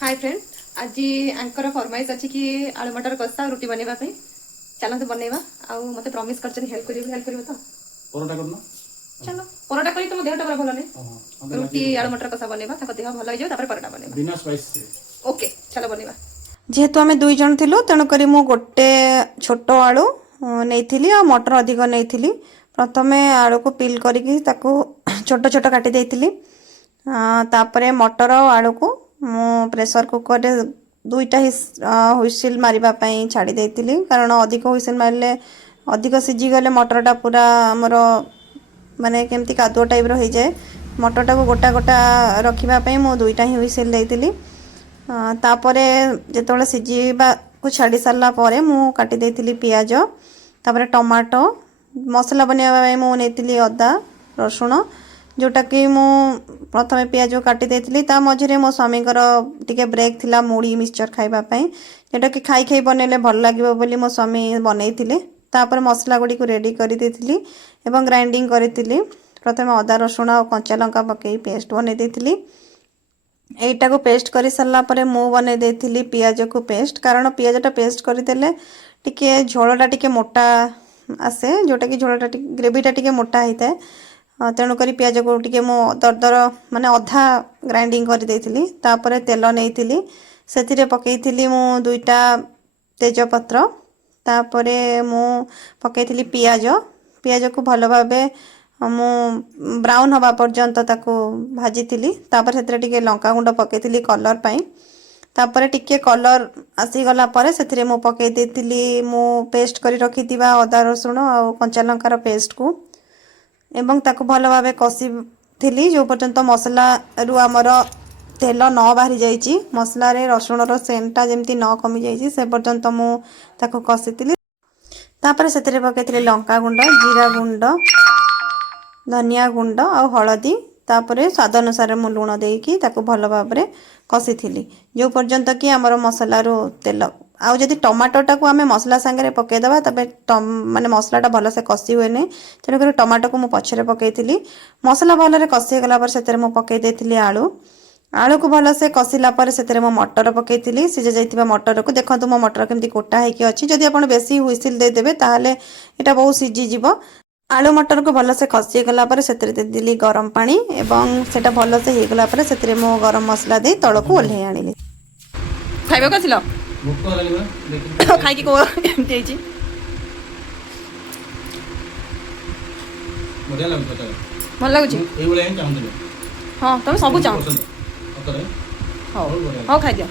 hi friend, आज Anchor फरमाइश अच्छी कि आलू मटर कषा रुटी बनवा चलते बनवा मत प्रमिश कर हेल्प कर तो परोटा करना चलो परोटा करी तुम देहटा पूरा भल नहीं रुटी आलू मटर कषा बनवा देह भल हो परोटा बनवा बिना स्पाइस ओके चलो बनवा जेहेतु आम दुई जन थिलु तेणुक मु गोटे छोट आलू नहीं आ मटर अधिक नहीं प्रथमे आलू को पिल करके छोट छोट काटी देती तापरे मटर आलू को मु प्रेशर कुकर रे दुईटा हुइसिल मारिबा छाड़ी देती कारण अधिक हुइसिल मारे अधिक सीझी गले मटरटा पूरा आमर माने केमती कादुआ टाइप रो हो जाए मटरटा को गोटा गोटा रखापी मु दुईटा ही हुइसिल देती तापरे जिते सीझा को छाड़ी सारा पर मु काटी देती पियाज तापरे टमाटो मसला बनवाई मु नेतिली अदा रसुण जोटा कि मु प्रथमे पियाज काटी देती मझे मो स्वामी टिके ब्रेक थिला मुड़ी मिक्सचर खाइबापी जोटा कि खाई खाई बनइले भल लगे बोली मो स्वामी बनई तापर मसला गुड़ी को रेडी कर देती एवं ग्राइंडिंग करी प्रथमे अदा रसुण और कंचा लंका पकई पेस्ट बनई देती एटा को पेस्ट कर सारा पर मु बनई देती पियाज को पेस्ट कारण पियाजटा पेस्ट करदेले टिके झोलटा टिके मोटा आसे जोटा कि झोलटा ग्रेवीटा टिके मोटा होता है तेणुक पियाज को टिके मो दरदर माने अधा ग्राइंडिंग कर देती तापर तेल नहीं से पकईली मु दुईटा तेजपत्र तापर मु पकईली पियाज पियाज को भल भावे मु ब्राउन हवा पर्यंत ताको भाजी तापर से टिके लंका गुंड पकईली कलर पाई तापर टिके कलर आसीगला पर से मु पकई देती मु पेस्ट करी रखिथिबा अदा रसुण और कंचा लंकार पेस्ट को एवं ताको भल भावे कषी थी जो पर्यंत मसला रु आमर तेल न बाहरी जाइए मसला रे रसुण रो सेंटा जमती न कमी जाइए से पर्यंत मु ताको कषी तापर से पकई लंका गुंड जीरा गुंड धनिया गुंड और हलदी तापर स्वाद अनुसार मु लुण देकी ताको भल भाव में कषी जो पर्यंत कि आमर मसला रो तेल आउ जदि टमाटोटा को आम मसला सांगे पकईदबा तब माने मसलाटा भल से कषी हुए नहीं तेणुक टमाटो को मु पछरे पकईली मसला भल कषी गला पर से पकई देती आलू आलू को भल से कषिला पर से मटर पकईली सीझा जाइथिबा मटर को देखो मो मटर केमती कोटा होगी अच्छी जदि आप बेसी हुइसिल देदेवे ताहले एटा बहुत सीझीज आलू मटर को भल से खसी गला पर से देली गरम पानी एवं सेटा भल से हो गला पर से मो गरम मसला दे तल को ओल्हे आनिली खाइबा कसिल खाइकी को एमती हेची बढ़िया लागुछ भल लागुछ एई बोले हम चाहंतले हां तुम सब चाहो सतरे हां हां खाइ दियो